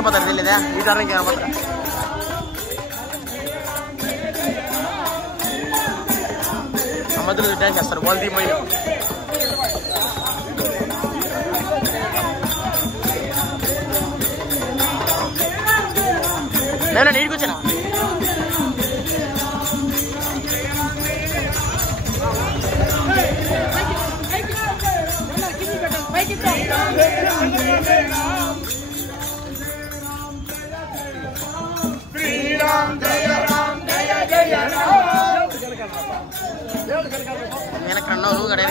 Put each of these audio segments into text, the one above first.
కనపడతారు తెలియదా ఈ టర్నింగ్ కనపడతారా ఆ మధ్యలో డ్యాన్స్ చేస్తారు వాళ్ళు తీమైనా నేను నీటికి వచ్చానా నేను ఎక్కడ ఉన్నావు నువ్వు ఇక్కడ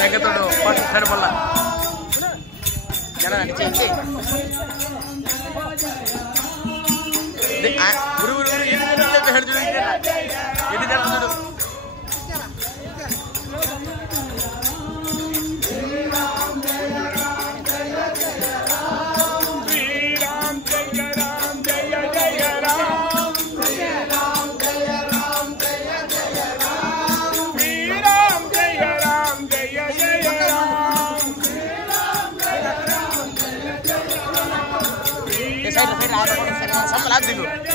దగ్గరతో పట్టు వల్ల జన చేసి గురు గురు ఎన్ని జరుగుతాడు Saya sampai lah dulu.